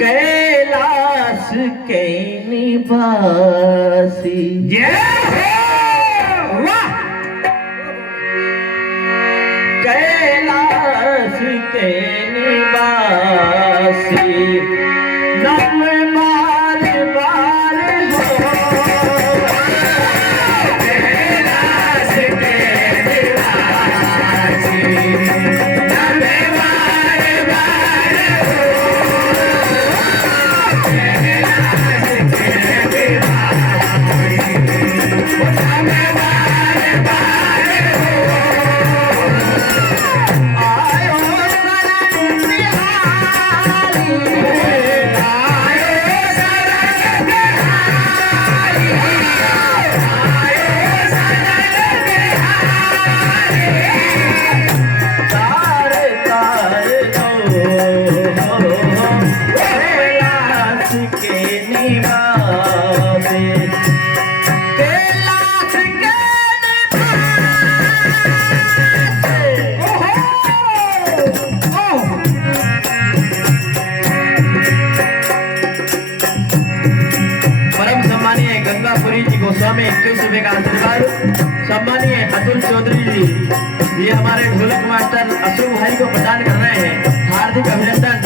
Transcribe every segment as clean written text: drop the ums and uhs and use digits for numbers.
कैलाश के निवासी कैलाश के निवासी नम बार बार हो कैलाश के निवासी नम बार बार हो कैलाश के निवासी नम बार बार हो आयो शरण बिहारी आयो शरण बिहारी आयो शरण बिहारी तार तार दो कैलाश के निवासी कैलाश के परम सम्मानीय गंगापुरी जी गोस्वामी 21 रुपए का आशीर्वाद। सम्मानीय अतुल चौधरी जी ये हमारे ढोलक मास्टर अशोक भाई को प्रदान कर रहे हैं, हार्दिक अभिनंदन।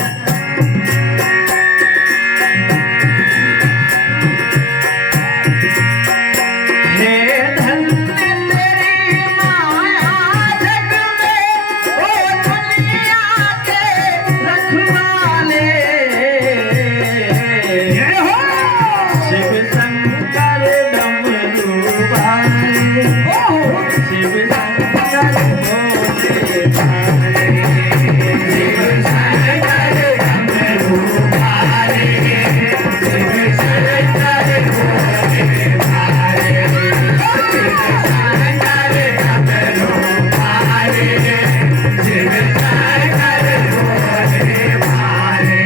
हे धन्य तेरी माया जग में, ओ दुनिया के रखवाले शिव शंकर डमरू वाले शिव शंकर भोले भाले शिव शंकर डमरू वाले शिव शंकर भोले भाले शिव शंकर डमरू वाले शिव शंकर भोले भाले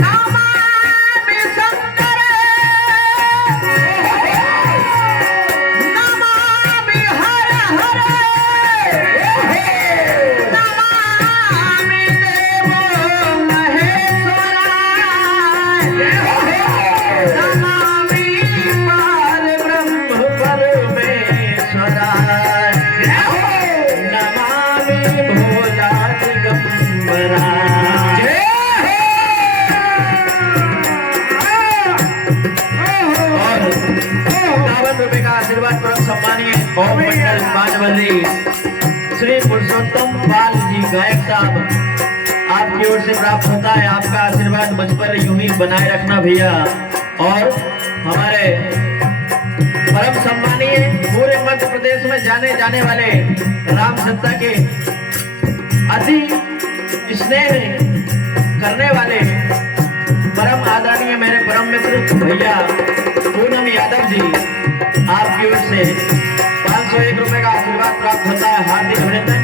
नमामि शंकर नमामि हर हर नमामि देवो महेश्वराय नमामि पार ब्रह्म परमेश्वराय नमामि भोला दिगंबराय। और 51 रुपए का आशीर्वाद परम सम्मानीय ओम मंडल मानवली श्री पुरुषोत्तम पाल जी गायक साहब आपकी ओर से प्राप्त होता है। आपका आशीर्वाद मुझ पर यूं ही बनाए रखना भैया। और हमारे परम सम्मानीय पूरे मध्य प्रदेश में जाने जाने वाले राम सत्ता के अति स्नेह करने वाले परम आदरणीय मेरे परम मित्र भैया पूनम यादव जी आपकी ओर से 501 रुपए का आशीर्वाद प्राप्त होता है, हार्दिक अभिनंदन।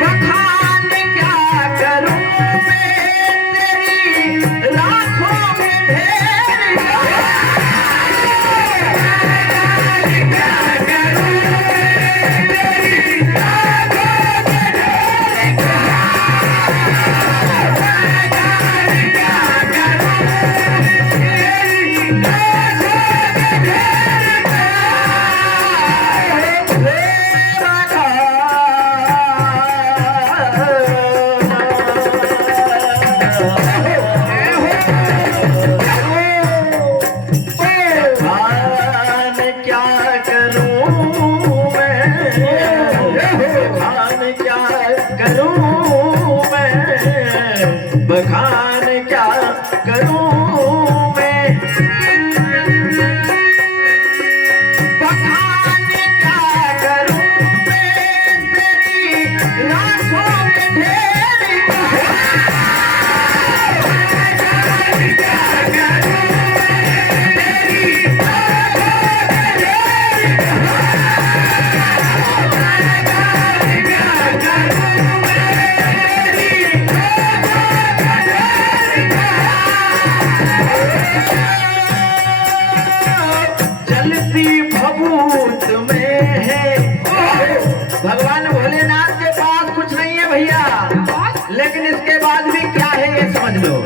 बखान क्या करूं मैं तेरी लाखों में ढेर क्या करूं मैं तेरी जलती भभूत में है। भगवान भोलेनाथ के पास कुछ नहीं है भैया, लेकिन इसके बाद भी क्या है ये समझ लो।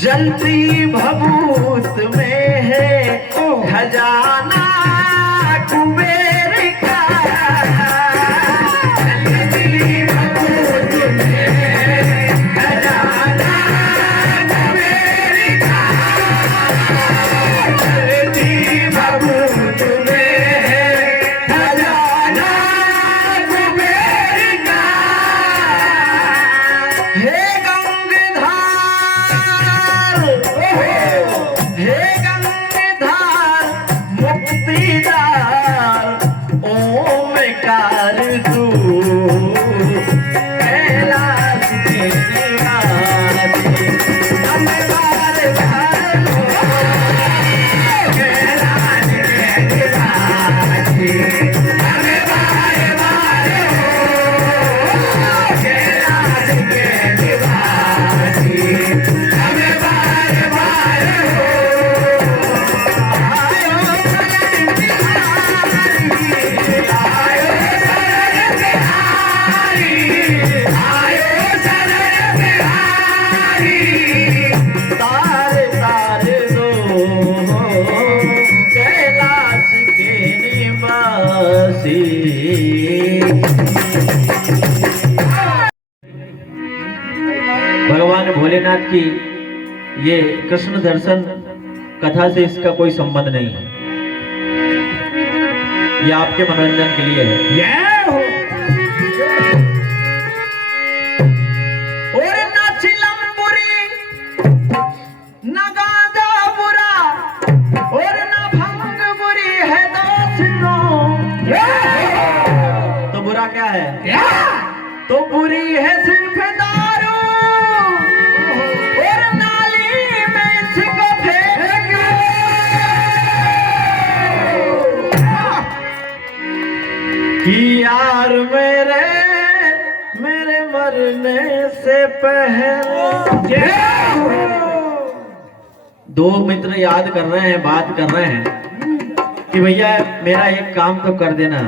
जलती भभूत में है खजाना कुबेर का। जलती भभूत में है खजाना कुबेर का। जलती भभूत में है खजाना कुबेर का। हे हे गंगाधार मुक्तिदार ओमकार तू कैलाश के निवासी। हमें बार बार कैलाश के निवासी। हमें बार बार कैलाश के निवासी। हमें बार बार भगवान भोलेनाथ की ये कृष्ण दर्शन कथा से इसका कोई संबंध नहीं है, ये आपके मनोरंजन के लिए है। और ना चिलम्बुरी ना गांजा बुरा और ना भंग बुरी है दोस्तों। तो बुरा क्या है? तो बुरी है सिर्फ दारू और नाली में इसको फेंक। कि यार मेरे मरने से पहले। दो मित्र याद कर रहे हैं, बात कर रहे हैं कि भैया मेरा एक काम तो कर देना।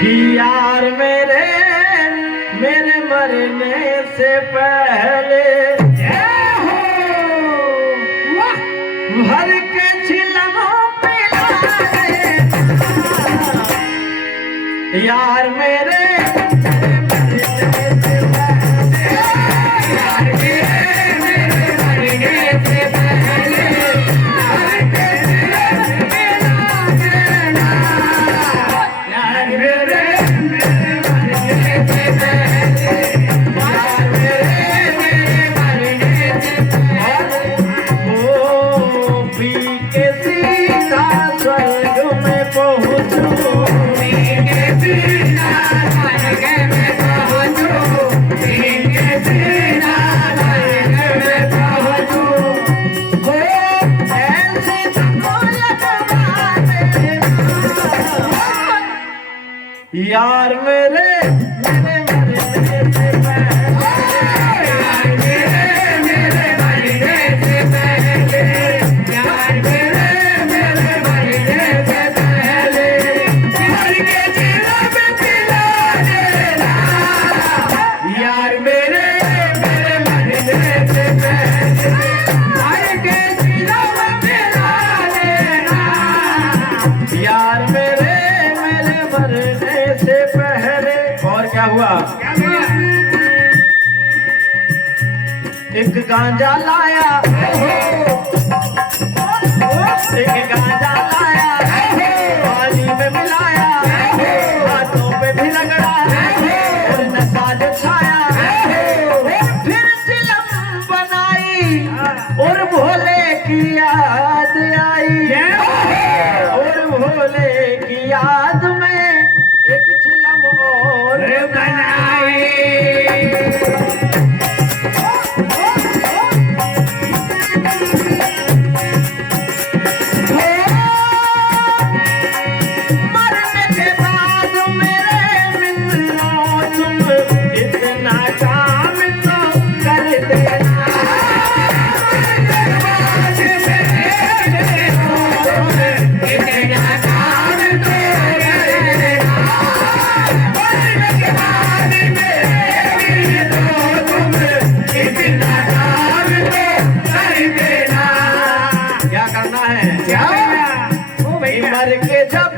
कि यार मेरे मरने से पहले भर के चिलमों पिला देना। यार मेरे यार मेरे मरने से पहले। और क्या हुआ? एक गांजा लाया, एक गांजा लाया, पानी में मिलाया, हाथों पे भी रगड़ा और नशा जो छाया। फिर चिलम बनाई और भोले की याद आई। और भोले की याद में एक चिलम और बनाई। मरने के बाद मेरे मित्रों तुम इतना काम तो कर देना। मर के जब